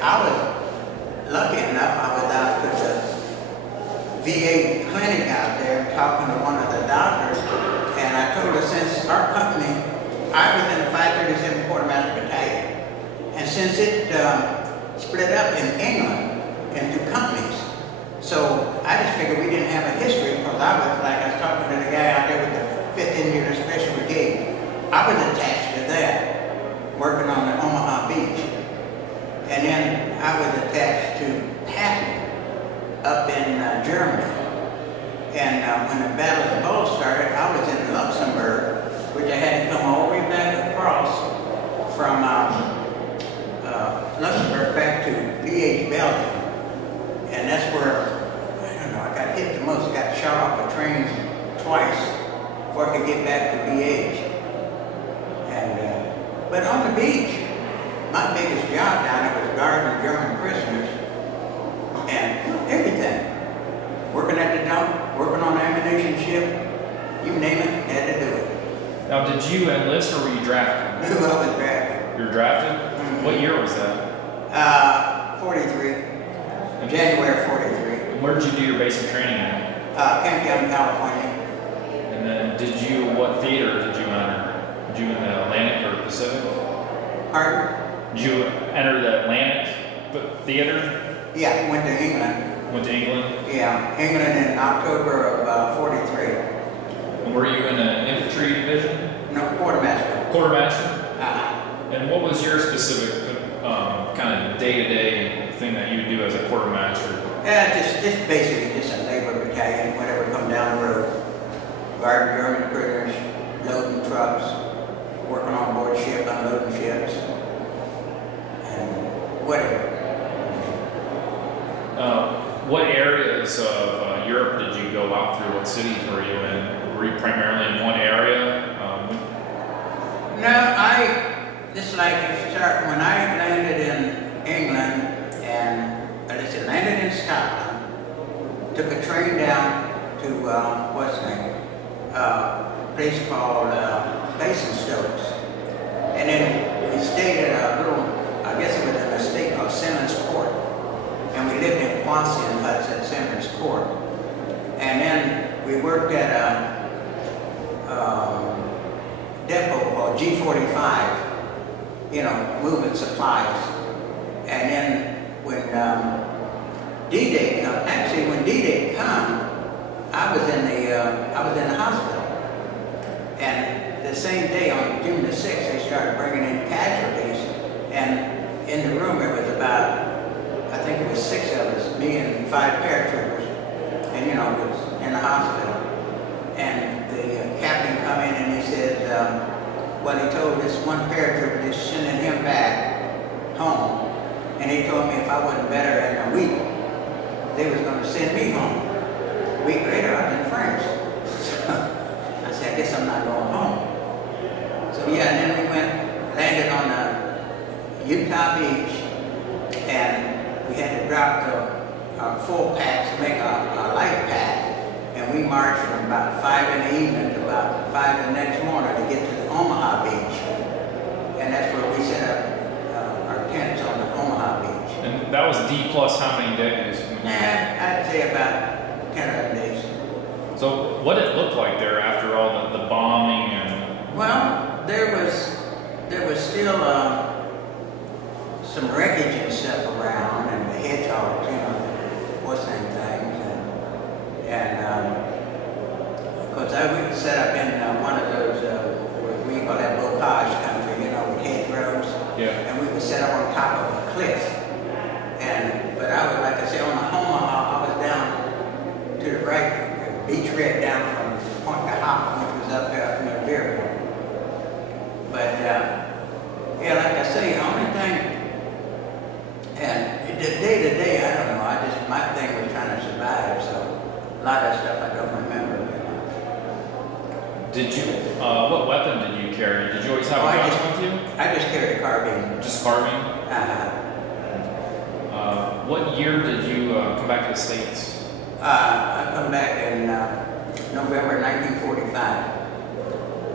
I was lucky enough, I was out at the VA clinic out there talking to one of the doctors, and I told her since our company, I was in the 537 Quarter Master Battalion, and since it split up in England into companies, so I just figured we didn't have a history, because I was, like I was talking to the guy out there with the 5th Indian Special Brigade, I was attached to that, working on the Omaha Beach. And then I was attached to Patton up in Germany. And when the Battle of the Bulge started, I was in Luxembourg, which I had to come all the way back across from Luxembourg back to BH, Belgium. And that's where, I don't know, I got hit the most. I got shot off a train twice before I could get back to BH. But on the beach, my biggest job down there was guarding German prisoners and everything. Working at the dump, working on the ammunition ship, you name it, had to do it. Now, did you enlist or were you drafted? No, I was drafted. You were drafted? Mm-hmm. What year was that? 43. January 43. And where did you do your basic training at? Camp Young, California. And then what theater did you enter? Did you in the Atlantic or Pacific? Pardon? Did you enter the Atlantic theater? Yeah, went to England. Went to England? Yeah, England in October of 43. And were you in an infantry division? No, quartermaster. Quartermaster? Uh-huh. And what was your specific kind of day-to-day thing that you would do as a quartermaster? Just basically just a labor battalion, whatever come down the road. Guarding German prisoners, loading trucks, working on board ship, unloading ships, and whatever. What areas of Europe did you go out through? What cities were you in? Were you primarily in one area? No, just like if you start, when I landed in England, and landed in Scotland, took a train down to, what's the name? A place called Basingstoke. And then we stayed at a little, I guess it was an estate called Simmons Court. And we lived in Quasian huts at Simmons Court. And then we worked at a depot called G45, you know, moving supplies. And then when D-Day come, actually when D-Day come, I was in the hospital. And the same day, on June the 6th, they started bringing in casualties. And in the room, there was about, I think it was 6 of us, me and 5 paratroopers. And, you know, it was in the hospital. And the captain come in and he said, well, he told this one paratrooper just sending him back home. And he told me if I wasn't better in a week, they was going to send me home. A week later, I was in France. So I said, I guess I'm not going home. So yeah, and then we landed on Utah Beach, and we had to drop our full packs, make a light pack, and we marched from about 5 in the evening to about 5 the next morning to get to the Omaha Beach. And that's where we set up our tents on the Omaha Beach. And that was D plus how many days? I'd say about 10 or 11 days. So what did it look like there after all the bombing and? Well, there was still some wreckage and stuff around, and the hedgehogs, you know, what's-name things, and of course we were set up in one of those we call that bocage country, you know, with hedgerows. Yeah. And we were set up on top of a cliff, but I was, like I said, on the Omaha, I was down to the right, beach red down from Point Kahop, which was up there near Beerville. But yeah, like I say, the only thing, and the day to day, I don't know, my thing was trying to survive, so a lot of stuff I don't remember. You know. Did you, what weapon did you carry? Did you always have a gun with you? I just carried a carbine. Just carbine? Uh-huh. What year did you come back to the States? I come back in November 1945.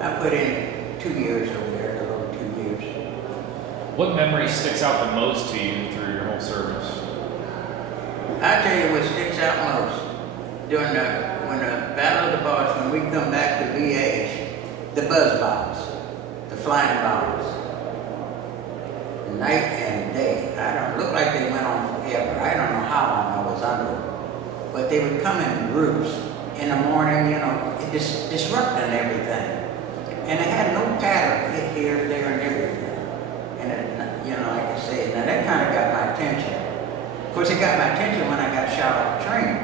I put in 2 years over there, a little 2 years. What memory sticks out the most to you through your whole service? I tell you what sticks out most during when the Battle of the Bulge, when we come back to VH, the buzz bombs, the flying bombs, night and day. I don't look like they went on forever. I don't know how long I was under, but they would come in groups in the morning. You know, it disrupting everything, and it had no pattern. Hit here, there, and everything. And it, you know, like I say, now that kind of got my attention. Of course, it got my attention when I got shot off the train.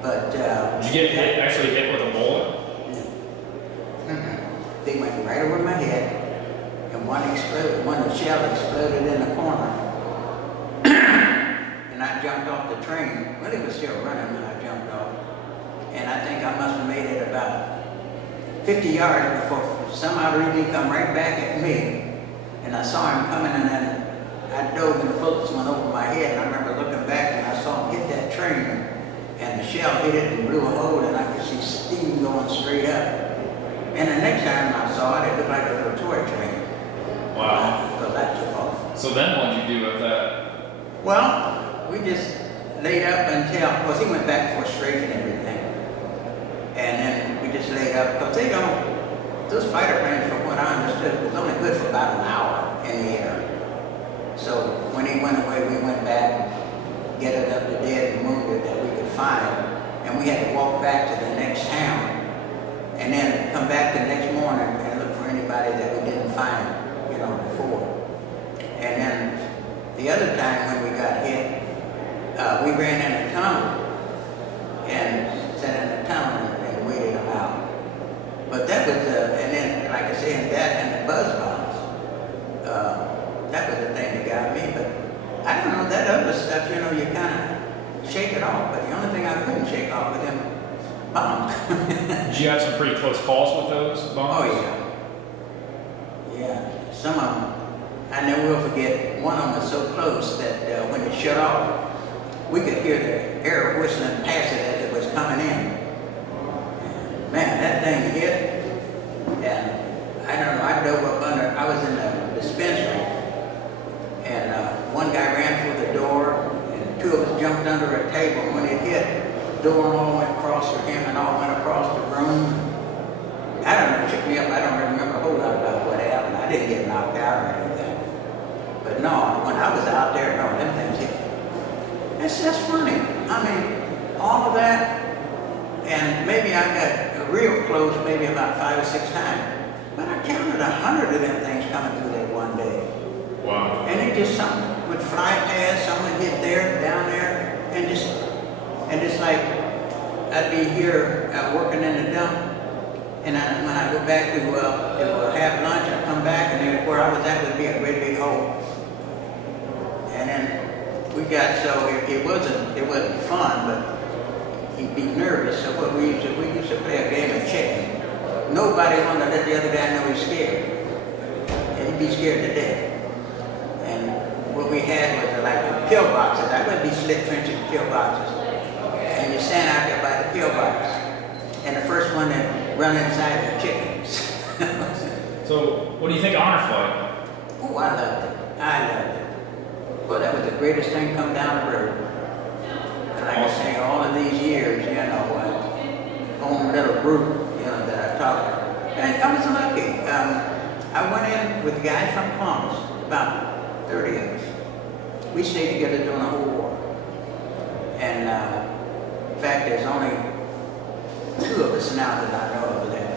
But did you get hit, actually hit with a bullet? They went right over my head, and one exploded. One shell exploded in the corner, and I jumped off the train. Well, it was still running when I jumped off, and I think I must have made it about 50 yards before some odd reason he come right back at me, and I saw him coming, and then I dove and the bullets went over my head, and I remember looking back and I saw him hit that train, and the shell hit it and blew a hole, and I could see steam going straight up. And the next time I saw it, it looked like a little toy train. Wow. So that took off. So then what did you do with that? Well, we just laid up until, of course he went back for strafing and everything. And then we just laid up, because they don't, those fighter planes, from what I understood, was only good for about an hour in the air. So when he went away, we went back and gathered up the dead and wounded that we could find. And we had to walk back to the next town and then come back the next morning and look for anybody that we didn't find, you know, before. And then the other time when we got hit, we ran in a tunnel and sat in the tunnel and waited them out. But that was and then, like I say, that and the buzz bombs, that was the thing that got me. But I don't know, that other stuff, you know, you kind of shake it off. But the only thing I couldn't shake off with them bombs. Did you have some pretty close calls with those bombs? Oh, yeah. Yeah. Some of them, I never will forget, one of them was so close that when it shut off, we could hear the air whistling past it as it was coming in. And man, that thing hit, and I don't know, I dove up under, I was in the dispensary, and one guy ran for the door, and two of us jumped under a table. When it hit, the door all went across for him and all went across the room. I don't know, it took me up, I don't remember a whole lot about what happened. I didn't get knocked out or anything. But no, when I was out there, no, them things hit. It's just funny. I mean, all of that, and maybe I got real close maybe about 5 or 6 times. But I counted 100 of them things coming through there one day. Wow. And it just, something would fly past, some would hit there, down there, and just like, I'd be here working in the dump, and when I go back to have lunch, I'd come back, and then where I was at would be a great big hole. And then we got, so it wasn't fun, but he'd be nervous. So what we used to play a game of chicken. Nobody wanted to let the other guy know he's scared, and he'd be scared to death. And what we had was like the pillboxes. I wouldn't be slit trenching pillboxes. And you stand out there by the pillbox, and the first one that run inside the chickens. So, what do you think of Honor Flight? Oh, I loved it. I loved it. Well, that was the greatest thing come down the road. And like I say, all of these years, you know, own little group, you know, that I talked to. And I was lucky. I went in with the guys from Columbus, about 30 of us. We stayed together during the whole war. And in fact, there's only 2 of us now that I know of that